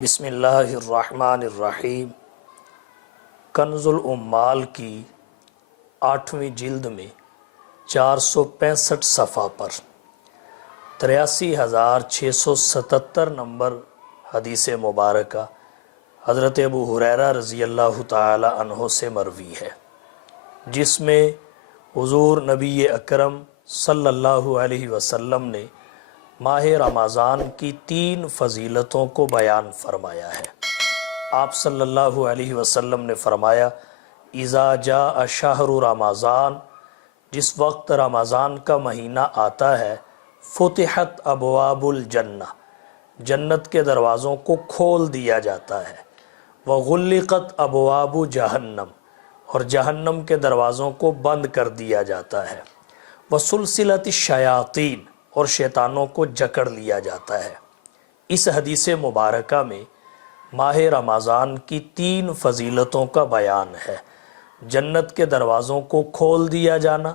بسم اللہ الرحمن الرحیم۔ کنز العمال کی 8ویں جلد میں 465 صفحہ پر 83,677 نمبر حدیث مبارکہ حضرت ابو ہریرہ رضی اللہ تعالی عنہ سے مروی ہے، جس میں حضور نبی اکرم صلی اللہ علیہ وسلم نے ماہ رمضان کی 3 فضیلتوں کو بیان فرمایا ہے۔ آپ صلی اللہ علیہ وسلم نے فرمایا، اذا جاء شہر رمضان، جس وقت رمضان کا مہینہ آتا ہے، فتحت ابواب الجنہ، جنت کے دروازوں کو کھول دیا جاتا ہے، وغلقت ابواب جہنم، اور جہنم کے دروازوں کو بند کر دیا جاتا ہے، وسلسلت الشیاطین، اور شیطانوں کو جکڑ لیا جاتا ہے۔ اس حدیث مبارکہ میں ماہ رمضان کی 3 فضیلتوں کا بیان ہے: جنت کے دروازوں کو کھول دیا جانا،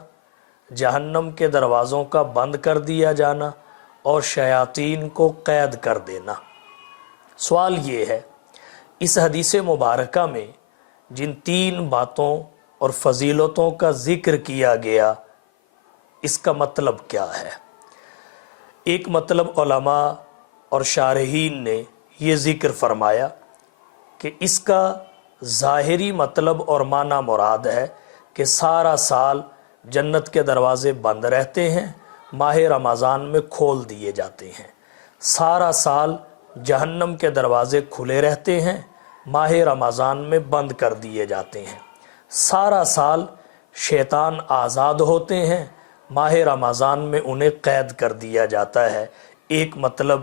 جہنم کے دروازوں کا بند کر دیا جانا، اور شیاطین کو قید کر دینا۔ سوال یہ ہے، اس حدیث مبارکہ میں جن 3 باتوں اور فضیلتوں کا ذکر کیا گیا، اس کا مطلب کیا ہے؟ ایک مطلب علماء اور شارحین نے یہ ذکر فرمایا کہ اس کا ظاہری مطلب اور معنی مراد ہے کہ سارا سال جنت کے دروازے بند رہتے ہیں، ماہ رمضان میں کھول دیے جاتے ہیں۔ سارا سال جہنم کے دروازے کھلے رہتے ہیں، ماہ رمضان میں بند کر دیے جاتے ہیں۔ سارا سال شیطان آزاد ہوتے ہیں، ماہ رمضان میں انہیں قید کر دیا جاتا ہے۔ ایک مطلب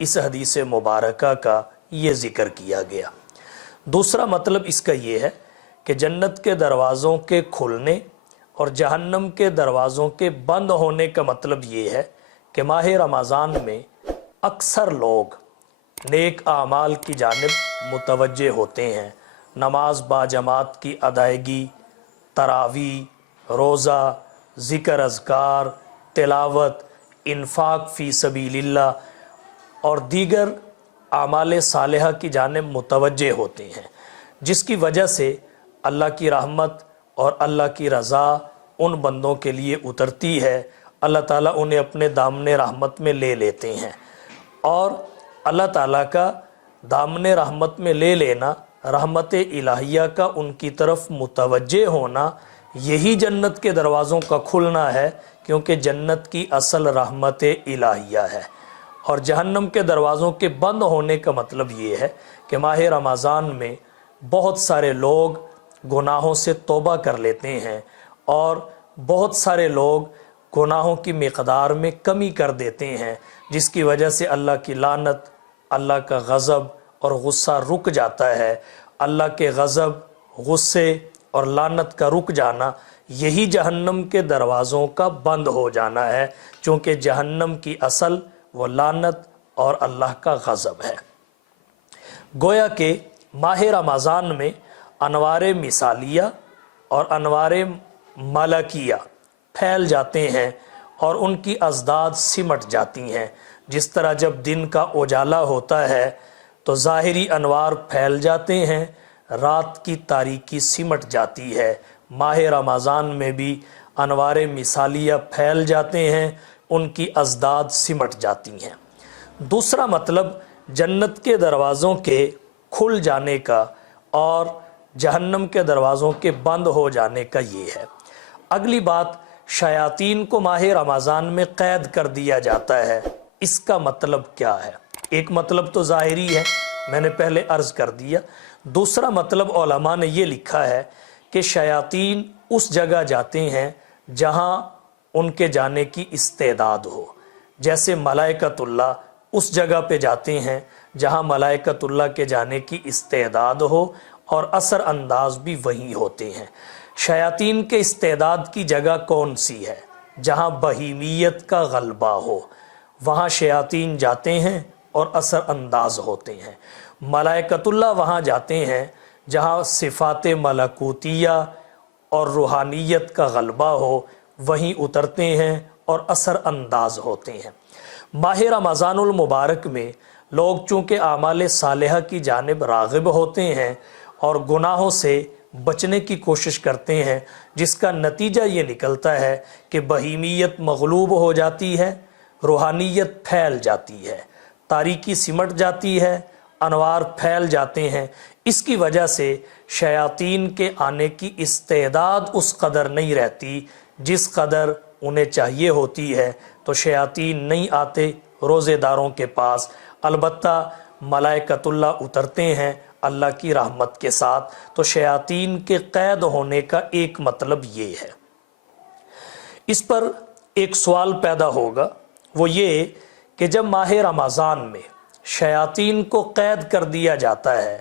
اس حدیث مبارکہ کا یہ ذکر کیا گیا۔ دوسرا مطلب اس کا یہ ہے کہ جنت کے دروازوں کے کھلنے اور جہنم کے دروازوں کے بند ہونے کا مطلب یہ ہے کہ ماہ رمضان میں اکثر لوگ نیک اعمال کی جانب متوجہ ہوتے ہیں، نماز باجماعت کی ادائیگی، تراویح، روزہ، ذکر اذکار، تلاوت، انفاق فی سبیل اللہ اور دیگر اعمال صالحہ کی جانب متوجہ ہوتے ہیں، جس کی وجہ سے اللہ کی رحمت اور اللہ کی رضا ان بندوں کے لیے اترتی ہے۔ اللہ تعالیٰ انہیں اپنے دامن رحمت میں لے لیتے ہیں، اور اللہ تعالیٰ کا دامن رحمت میں لے لینا، رحمت الہیہ کا ان کی طرف متوجہ ہونا، یہی جنت کے دروازوں کا کھلنا ہے، کیونکہ جنت کی اصل رحمت الہیہ ہے۔ اور جہنم کے دروازوں کے بند ہونے کا مطلب یہ ہے کہ ماہ رمضان میں بہت سارے لوگ گناہوں سے توبہ کر لیتے ہیں، اور بہت سارے لوگ گناہوں کی مقدار میں کمی کر دیتے ہیں، جس کی وجہ سے اللہ کی لعنت، اللہ کا غضب اور غصہ رک جاتا ہے۔ اللہ کے غضب، غصے اور لعنت کا رک جانا، یہی جہنم کے دروازوں کا بند ہو جانا ہے، چونکہ جہنم کی اصل وہ لعنت اور اللہ کا غضب ہے۔ گویا کہ ماہ رمضان میں انوار مثالیہ اور انوار ملکیہ پھیل جاتے ہیں اور ان کی ازداد سمٹ جاتی ہیں۔ جس طرح جب دن کا اجالا ہوتا ہے تو ظاہری انوار پھیل جاتے ہیں، رات کی تاریکی سمٹ جاتی ہے، ماہ رمضان میں بھی انوار مثالیہ پھیل جاتے ہیں، ان کی ازداد سمٹ جاتی ہیں۔ دوسرا مطلب جنت کے دروازوں کے کھل جانے کا اور جہنم کے دروازوں کے بند ہو جانے کا یہ ہے۔ اگلی بات، شیاطین کو ماہ رمضان میں قید کر دیا جاتا ہے، اس کا مطلب کیا ہے؟ ایک مطلب تو ظاہری ہے، میں نے پہلے عرض کر دیا۔ دوسرا مطلب علماء نے یہ لکھا ہے کہ شیاطین اس جگہ جاتے ہیں جہاں ان کے جانے کی استعداد ہو، جیسے ملائکۃ اللہ اس جگہ پہ جاتے ہیں جہاں ملائکۃ اللہ کے جانے کی استعداد ہو، اور اثر انداز بھی وہی ہوتے ہیں۔ شیاطین کے استعداد کی جگہ کون سی ہے؟ جہاں بہیمیت کا غلبہ ہو، وہاں شیاطین جاتے ہیں اور اثر انداز ہوتے ہیں۔ ملائکۃ اللہ وہاں جاتے ہیں جہاں صفات ملکوتیہ اور روحانیت کا غلبہ ہو، وہیں اترتے ہیں اور اثر انداز ہوتے ہیں۔ ماہ رمضان المبارک میں لوگ چونکہ اعمال صالحہ کی جانب راغب ہوتے ہیں اور گناہوں سے بچنے کی کوشش کرتے ہیں، جس کا نتیجہ یہ نکلتا ہے کہ بہیمیت مغلوب ہو جاتی ہے، روحانیت پھیل جاتی ہے، تاریکی سمٹ جاتی ہے، انوار پھیل جاتے ہیں۔ اس کی وجہ سے شیاطین کے آنے کی استعداد اس قدر نہیں رہتی جس قدر انہیں چاہیے ہوتی ہے، تو شیاطین نہیں آتے روزے داروں کے پاس، البتہ ملائکۃ اللہ اترتے ہیں اللہ کی رحمت کے ساتھ۔ تو شیاطین کے قید ہونے کا ایک مطلب یہ ہے۔ اس پر ایک سوال پیدا ہوگا، وہ یہ کہ جب ماہ رمضان میں شیاطین کو قید کر دیا جاتا ہے،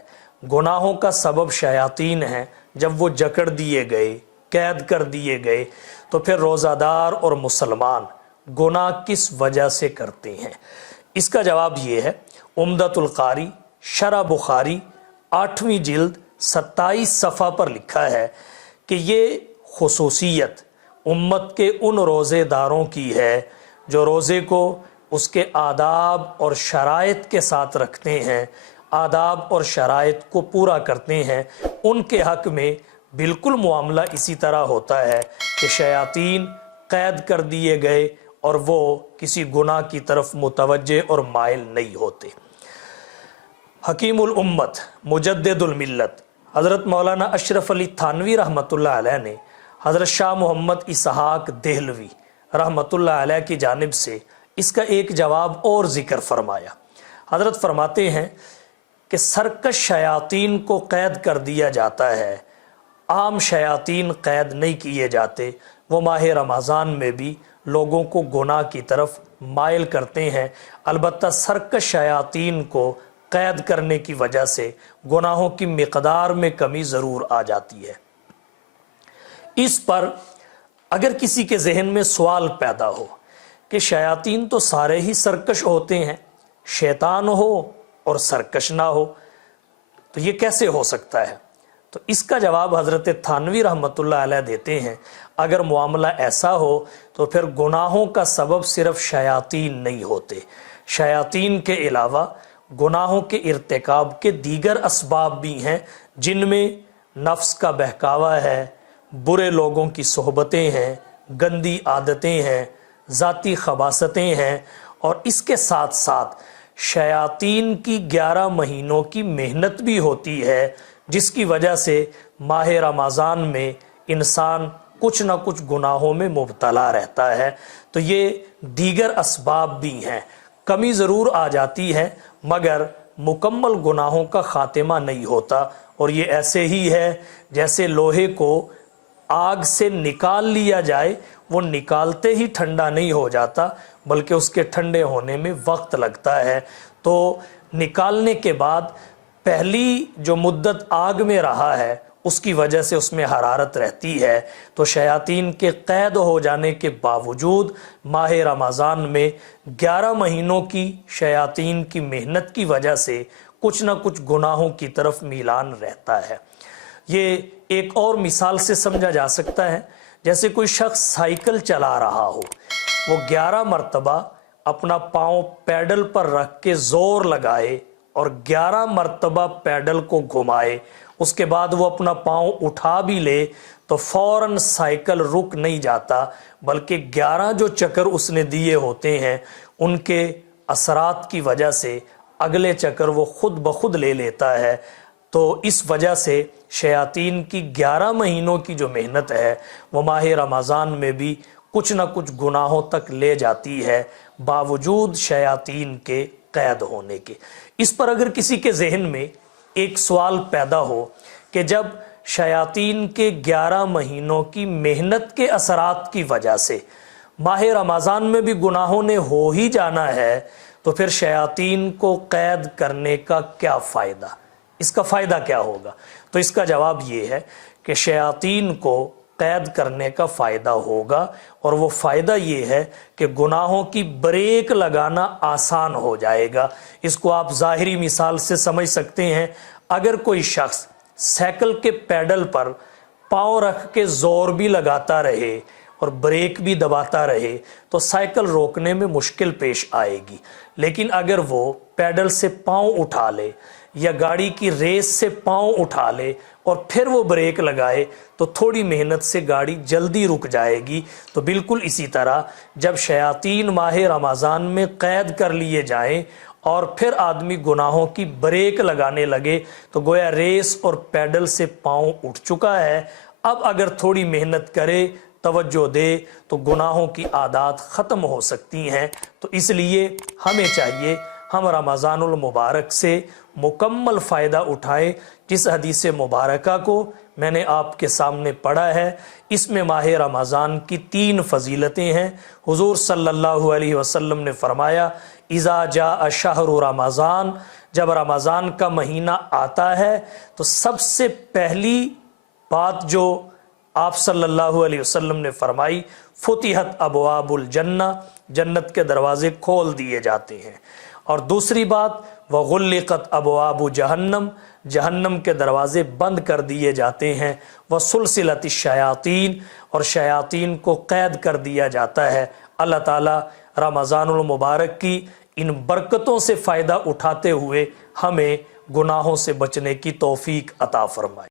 گناہوں کا سبب شیاطین ہیں، جب وہ جکڑ دیے گئے، قید کر دیے گئے، تو پھر روزہ دار اور مسلمان گناہ کس وجہ سے کرتے ہیں؟ اس کا جواب یہ ہے، عمدۃ القاری شرح بخاری 8ویں جلد 27 صفحہ پر لکھا ہے کہ یہ خصوصیت امت کے ان روزے داروں کی ہے جو روزے کو اس کے آداب اور شرائط کے ساتھ رکھتے ہیں، آداب اور شرائط کو پورا کرتے ہیں۔ ان کے حق میں بالکل معاملہ اسی طرح ہوتا ہے کہ شیاطین قید کر دیے گئے اور وہ کسی گناہ کی طرف متوجہ اور مائل نہیں ہوتے۔ حکیم الامت مجدد الملت حضرت مولانا اشرف علی تھانوی رحمۃ اللہ علیہ نے حضرت شاہ محمد اسحاق دہلوی رحمۃ اللہ علیہ کی جانب سے اس کا ایک جواب اور ذکر فرمایا۔ حضرت فرماتے ہیں کہ سرکش شیاطین کو قید کر دیا جاتا ہے، عام شیاطین قید نہیں کیے جاتے، وہ ماہ رمضان میں بھی لوگوں کو گناہ کی طرف مائل کرتے ہیں، البتہ سرکش شیاطین کو قید کرنے کی وجہ سے گناہوں کی مقدار میں کمی ضرور آ جاتی ہے۔ اس پر اگر کسی کے ذہن میں سوال پیدا ہو کہ شیاطین تو سارے ہی سرکش ہوتے ہیں، شیطان ہو اور سرکش نہ ہو، تو یہ کیسے ہو سکتا ہے؟ تو اس کا جواب حضرت تھانوی رحمۃ اللہ علیہ دیتے ہیں، اگر معاملہ ایسا ہو تو پھر گناہوں کا سبب صرف شیاطین نہیں ہوتے، شیاطین کے علاوہ گناہوں کے ارتکاب کے دیگر اسباب بھی ہیں، جن میں نفس کا بہکاوا ہے، برے لوگوں کی صحبتیں ہیں، گندی عادتیں ہیں، ذاتی خباثتیں ہیں، اور اس کے ساتھ ساتھ شیاطین کی 11 مہینوں کی محنت بھی ہوتی ہے، جس کی وجہ سے ماہ رمضان میں انسان کچھ نہ کچھ گناہوں میں مبتلا رہتا ہے۔ تو یہ دیگر اسباب بھی ہیں، کمی ضرور آ جاتی ہے مگر مکمل گناہوں کا خاتمہ نہیں ہوتا، اور یہ ایسے ہی ہے جیسے لوہے کو آگ سے نکال لیا جائے، وہ نکالتے ہی ٹھنڈا نہیں ہو جاتا بلکہ اس کے ٹھنڈے ہونے میں وقت لگتا ہے۔ تو نکالنے کے بعد پہلی جو مدت آگ میں رہا ہے اس کی وجہ سے اس میں حرارت رہتی ہے، تو شیاطین کے قید ہو جانے کے باوجود ماہ رمضان میں 11 مہینوں کی شیاطین کی محنت کی وجہ سے کچھ نہ کچھ گناہوں کی طرف میلان رہتا ہے۔ یہ ایک اور مثال سے سمجھا جا سکتا ہے، جیسے کوئی شخص سائیکل چلا رہا ہو، وہ 11 مرتبہ اپنا پاؤں پیڈل پر رکھ کے زور لگائے اور 11 مرتبہ پیڈل کو گھمائے، اس کے بعد وہ اپنا پاؤں اٹھا بھی لے تو فوراً سائیکل رک نہیں جاتا، بلکہ 11 جو چکر اس نے دیے ہوتے ہیں ان کے اثرات کی وجہ سے اگلے چکر وہ خود بخود لے لیتا ہے۔ تو اس وجہ سے شیاطین کی 11 مہینوں کی جو محنت ہے وہ ماہ رمضان میں بھی کچھ نہ کچھ گناہوں تک لے جاتی ہے، باوجود شیاطین کے قید ہونے کے۔ اس پر اگر کسی کے ذہن میں ایک سوال پیدا ہو کہ جب شیاطین کے 11 مہینوں کی محنت کے اثرات کی وجہ سے ماہ رمضان میں بھی گناہوں نے ہو ہی جانا ہے، تو پھر شیاطین کو قید کرنے کا کیا فائدہ؟ اس کا فائدہ کیا ہوگا؟ تو اس کا جواب یہ ہے کہ شیاطین کو قید کرنے کا فائدہ ہوگا، اور وہ فائدہ یہ ہے کہ گناہوں کی بریک لگانا آسان ہو جائے گا۔ اس کو آپ ظاہری مثال سے سمجھ سکتے ہیں، اگر کوئی شخص سائیکل کے پیڈل پر پاؤں رکھ کے زور بھی لگاتا رہے اور بریک بھی دباتا رہے تو سائیکل روکنے میں مشکل پیش آئے گی، لیکن اگر وہ پیڈل سے پاؤں اٹھا لے یا گاڑی کی ریس سے پاؤں اٹھا لے اور پھر وہ بریک لگائے تو تھوڑی محنت سے گاڑی جلدی رک جائے گی۔ تو بالکل اسی طرح جب شیاطین ماہ رمضان میں قید کر لیے جائیں اور پھر آدمی گناہوں کی بریک لگانے لگے تو گویا ریس اور پیڈل سے پاؤں اٹھ چکا ہے، اب اگر تھوڑی محنت کرے، توجہ دے تو گناہوں کی عادات ختم ہو سکتی ہیں۔ تو اس لیے ہمیں چاہیے ہم رمضان المبارک سے مکمل فائدہ اٹھائیں۔ جس حدیث مبارکہ کو میں نے آپ کے سامنے پڑھا ہے، اس میں ماہ رمضان کی 3 فضیلتیں ہیں۔ حضور صلی اللہ علیہ وسلم نے فرمایا اذا جاء شہر رمضان، جب رمضان کا مہینہ آتا ہے تو سب سے پہلی بات جو آپ صلی اللہ علیہ وسلم نے فرمائی فتحت ابواب الجنہ، جنت کے دروازے کھول دیے جاتے ہیں، اور دوسری بات وغلقت ابواب جہنم، جہنم کے دروازے بند کر دیے جاتے ہیں، وسلسلت الشیاطین، اور شیاطین کو قید کر دیا جاتا ہے۔ اللہ تعالی رمضان المبارک کی ان برکتوں سے فائدہ اٹھاتے ہوئے ہمیں گناہوں سے بچنے کی توفیق عطا فرمائے۔